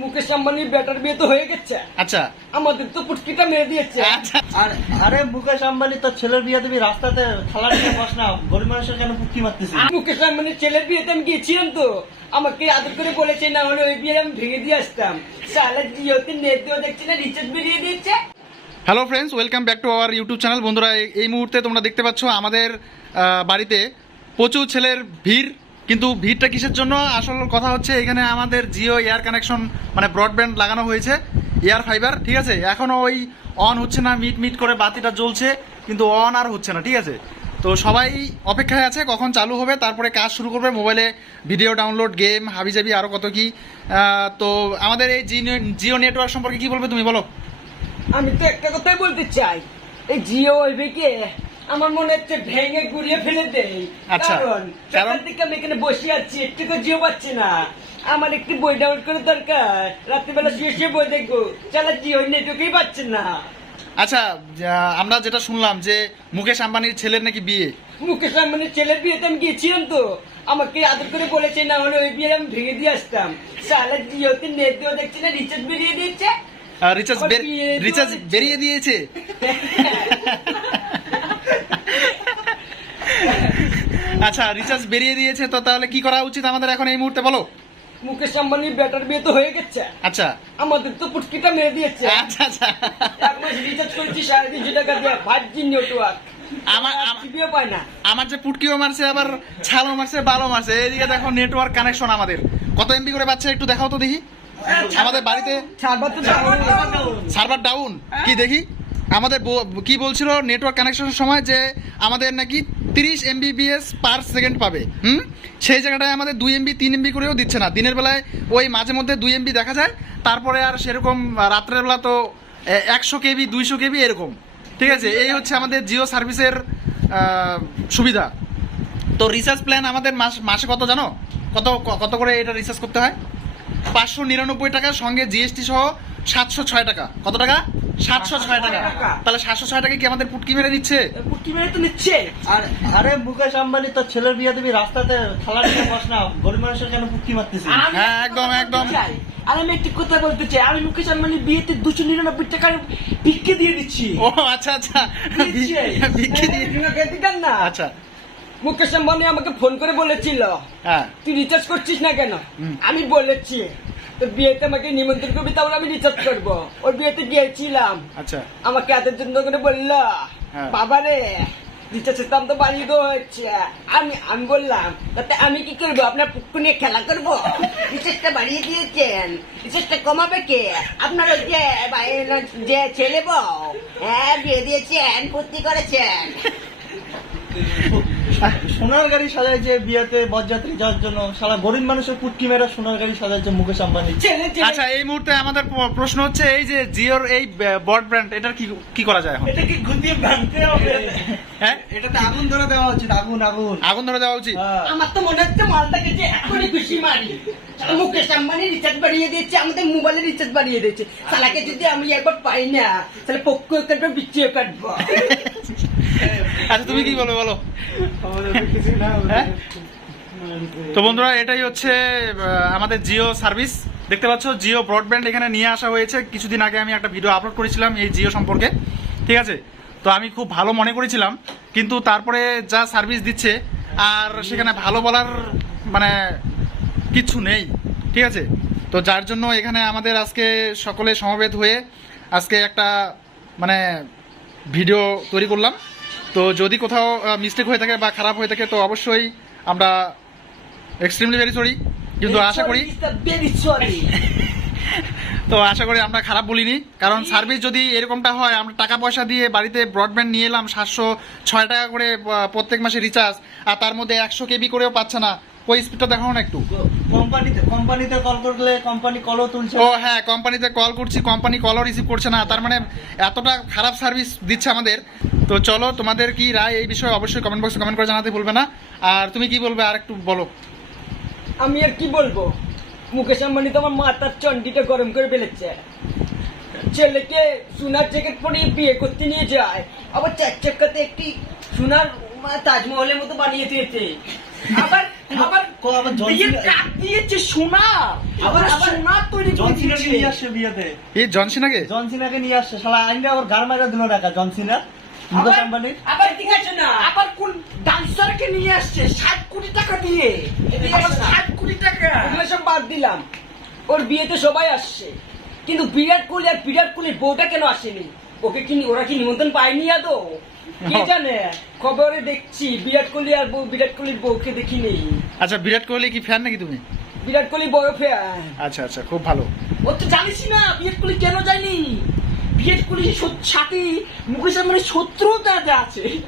মুকেশ আম্বানির বেটার বিয়ে তো হয়ে গেছে। আচ্ছা, আমাদের তো পুটকিটা মেরে দিয়েছে। আচ্ছা আর আরে মুকেশ আম্বানি তোর ছেলের বিয়ে তুমি রাস্তাতে থালা নিয়ে বস না, গরিব মানুষের কেন পুটকি মারতেছিস? মুকেশ আম্বানির ছেলের বিয়েতে আমি গিয়েছিলাম তো, আমাকে আদর করে বলেছে, না হলে ওই বিয়ে আমি ভেঙে দিয়ে আসতাম। সালা জিওতে নেটেও দেখছি না, রিচার্জ বেরিয়ে দিয়েছে। Hello friends, welcome back to our YouTube channel. বন্ধুরা, এই মুহূর্তে তোমরা দেখতে পাচ্ছ আমাদের বাড়িতে প্রচুর ছেলের ভিড়। কিন্তু ভিড়টা কিসের জন্য? আসল কথা হচ্ছে এখানে আমাদের জিও এয়ার কানেকশন মানে ব্রডব্যান্ড লাগানো হয়েছে, এয়ার ফাইবার। ঠিক আছে, এখনও ওই অন হচ্ছে না, মিট মিট করে বাতিটা জ্বলছে কিন্তু অন আর হচ্ছে না। ঠিক আছে, তো সবাই অপেক্ষায় আছে কখন চালু হবে, তারপরে কাজ শুরু করবে, মোবাইলে ভিডিও ডাউনলোড, গেম, হাবিজাবি আরও কত কি। তো আমাদের এই জিও নেটওয়ার্ক সম্পর্কে কি বলবে তুমি, বলো। আমি তো একটা কথাই বলতে চাই, এই জিও ওইদিকে আমার মনে হচ্ছে ভেঙে গুড়িয়ে ফেলে দেয়। আচ্ছা, কারণ সকাল থেকে আমি এখানে বসে আছি, একটু তো জিও পাচ্ছি না। আমার একটি বই ডাউনলোড করার দরকার, রাত্রিবেলা শুয়ে শুয়ে বই দেখবো, চালা জিও নেটওয়ার্কই পাচ্ছি না। আচ্ছা, আমরা যেটা শুনলাম যে মুকেশ আম্বানির ছেলের নাকি বিয়ে। মুকেশ আম্বানির ছেলের বিয়েতে আমি গিয়েছিলাম তো, আমাকে আদর করে বলেছে, না হলে ওই বিয়ে আমি ভেঙে দিয়ে আসতাম। সালা জিওতে নেটও দেখছি না, রিচার্জ বেরিয়ে দিয়েছে। রিচার্জ বেরিয়ে দিয়েছে। আচ্ছা, রিচার্জ বেরিয়ে দিয়েছে, তো তাহলে কি করা উচিত আমাদের এখন এই মুহূর্তে, বলো। মুকেশ আম্বানির বেটার বিয়ে তো হয়ে গেছে। আচ্ছা, আমাদের তো পুটকিটা মেরে দিয়েছে। আচ্ছা আচ্ছা, এক মাস রিচার্জ করেছি 350 টাকা দিয়ে, 5G নেটওয়ার্ক। টিভিও পায় না। আমার যে পুটকিও মারছে, আবার ছালও মারছে, বালও মারছে। এইদিকে দেখো নেটওয়ার্ক কানেকশন আমাদের কত এমবি করে পাচ্ছে, একটু দেখাও তো দেখি। আমাদের বাড়িতে সার্ভার ডাউন কি দেখি। আমাদের কি বলছিল নেটওয়ার্ক কানেকশনের সময় যে আমাদের নাকি 30 MBps পার সেকেন্ড পাবে। সেই জায়গাটায় আমাদের 2 MB 3 MB করেও দিচ্ছে না। দিনের বেলায় ওই মাঝে মধ্যে 2 MB দেখা যায়, তারপরে আর সেরকম রাত্রের বেলা তো 100 KB 200 KB এরকম। ঠিক আছে, এই হচ্ছে আমাদের জিও সার্ভিসের সুবিধা। তো রিচার্জ প্ল্যান আমাদের মাসে কত জানো? কত করে এটা রিচার্জ করতে হয়? 599 টাকা, সঙ্গে জিএসটি সহ 706 টাকা। কত টাকা? 706 টাকা। তাহলে 706 টাকা কি আমাদের পুটকি মেরে দিচ্ছে? পুটকি মেরে তো নিচ্ছে। আর আরে মুকেশ আম্বানি তোর ছেলের বিয়ে তুমি রাস্তাতে থালা নিয়ে বস না, গরিব মানুষের কেন পুটকি মারতেছিস? হ্যাঁ, একদম একদম। আর আমি একটি কথা বলতে চাই, আমি মুকেশ আম্বানির বিয়েতে 299 টাকার ভিক্ষে দিয়ে দিচ্ছি। ও আচ্ছা আচ্ছা, ভিক্ষে দিয়ে না। আচ্ছা, মুকেশ আম্বানি আমাকে ফোন করে বলেছিল, হ্যাঁ তুই রিচার্জ করছিস না কেন? আমি বলেছি তো বিয়েতে আমাকে নিমন্ত্রণ করবি, তাহলে আমি রিচার্জ করবো। ওর বিয়েতে গিয়েছিলাম, আচ্ছা, আমাকে এত জন্য করে বললো, বাবারে রিচার্জের দাম তো বাড়িয়ে দেওয়া হচ্ছে। আমি বললাম, তাতে আমি কি করবো? আপনার পুকুর নিয়ে খেলা করবো? রিচার্জটা বাড়িয়ে দিয়েছেন, রিচার্জটা কমাবে কে? আপনার ওই যে ছেলে বউ, হ্যাঁ বিয়ে দিয়েছেন, ফুর্তি করেছেন। সোনার গাড়ি সাজাইছে বিয়েতে বরযাত্রী যাওয়ার জন্য, সারা গরিব মানুষের পুটকি মেরা সোনার গাড়ি সাজাইছে মুকেশ আম্বানি। আচ্ছা, এই মুহূর্তে আমাদের প্রশ্ন হচ্ছে, এই যে জিওর এই ব্রডব্যান্ড, এটার কি করা যায় এখন? এটা কি গুটিয়ে ভাঙতে হবে? হ্যাঁ, এটাতে আগুন ধরে দেওয়া উচিত, আগুন ধরে দেওয়া উচিত। আমার তো মনে হচ্ছে মালটাকে যে এখনই খুশি মারি। মুকেশ আম্বানি রিচার্জ বাড়িয়ে দিয়েছে, আমাদের মোবাইলে রিচার্জ বাড়িয়ে দিয়েছে। শালাকে যদি আমি একবার পাই না, তাহলে পক্ষ কাটবো, বিচিয়ে কাটবো। আচ্ছা, তুমি কি বলবে, বলো। তো বন্ধুরা, এটাই হচ্ছে আমাদের জিও সার্ভিস। দেখতে পাচ্ছ জিও ব্রডব্যান্ড এখানে নিয়ে আসা হয়েছে। কিছুদিন আগে আমি একটা ভিডিও আপলোড করেছিলাম এই জিও সম্পর্কে। ঠিক আছে, তো আমি খুব ভালো মনে করেছিলাম, কিন্তু তারপরে যা সার্ভিস দিচ্ছে আর সেখানে ভালো বলার মানে কিচ্ছু নেই। ঠিক আছে, তো যার জন্য এখানে আমাদের আজকে সকলে সমবেত হয়ে আজকে একটা মানে ভিডিও তৈরি করলাম। তো যদি কোথাও মিস্টেক হয়ে থাকে বা খারাপ হয়ে থাকে, তো অবশ্যই আমরা এক্সট্রিমলি ভেরি সরি, কিন্তু আশা করি আমরা খারাপ বলিনি। কারণ সার্ভিস যদি এরকমটা হয়, আমরা টাকা পয়সা দিয়ে বাড়িতে ব্রডব্যান্ড নিয়ে এলাম, 706 টাকা করে প্রত্যেক মাসে রিচার্জ, আর তার মধ্যে 100 KB করেও পাচ্ছে না। ওই স্পিডটা দেখাও না একটু। কোম্পানিতে কল করলে কোম্পানি কলও তুলছে। ও হ্যাঁ, কোম্পানিতে কল করছি, কোম্পানি কলও রিসিভ করছে না। তার মানে এতটা খারাপ সার্ভিস দিচ্ছে আমাদের। তো চলো, তোমাদের কি রায় এই বিষয়ে অবশ্যই কমেন্ট বক্সে কমেন্ট করে জানাতে ভুলবে না। আর তুমি কি বলবে আর একটু বলো। আমি আর কি বলবো, মুকেশ আম্বানি তো আমার মাথার চন্ডিটা গরম করে ফেলেছে। ছেলেকে সোনার জ্যাকেট পরিয়ে বিয়ে করতে নিয়ে যায়, আবার 4 চাকাতে একটি সোনার তাজমহলের মতো বানিয়ে দিয়েছে। আবার আবার আবার বিয়ের কার্ড দিয়েছে সোনা, আবার সোনা তৈরি করে জন সিনাকে দিয়েছে। নিয়ে আসছে বিয়েতে, এই জন সিনাকে জন সিনাকে নিয়ে আসছে, শালা আইনটা ওর গার মারা দিল টাকা জন সিনা মুকেশ আবার- আম্বানির। আবার ঠিক আছে না, আবার কোন ডান্সারকে নিয়ে আসছে 60 কোটি টাকা দিয়ে, আবার 60 কোটি টাকা। এগুলো সব বাদ দিলাম, ওর বিয়েতে সবাই আসছে, কিন্তু বিরাট কোহলি আর বিরাট কোহলির বউটা কেন আসেনি? ওকে কি ওরা কি নিমন্ত্রণ পায়নি আদৌ? কে জানে, খবরে দেখছি বিরাট কোহলি আর বিরাট কোহলির বউকে দেখিনি। আচ্ছা, বিরাট কোহলি কি ফ্যান নাকি তুমি? বিরাট কোহলি বড় ফ্যান। আচ্ছা আচ্ছা, খুব ভালো। ও তো জানিস না বিরাট কোহলি কেন যায়নি? বিরাট কোহলির সাথে মুকেশ আম্বানির শত্রুতা আছে।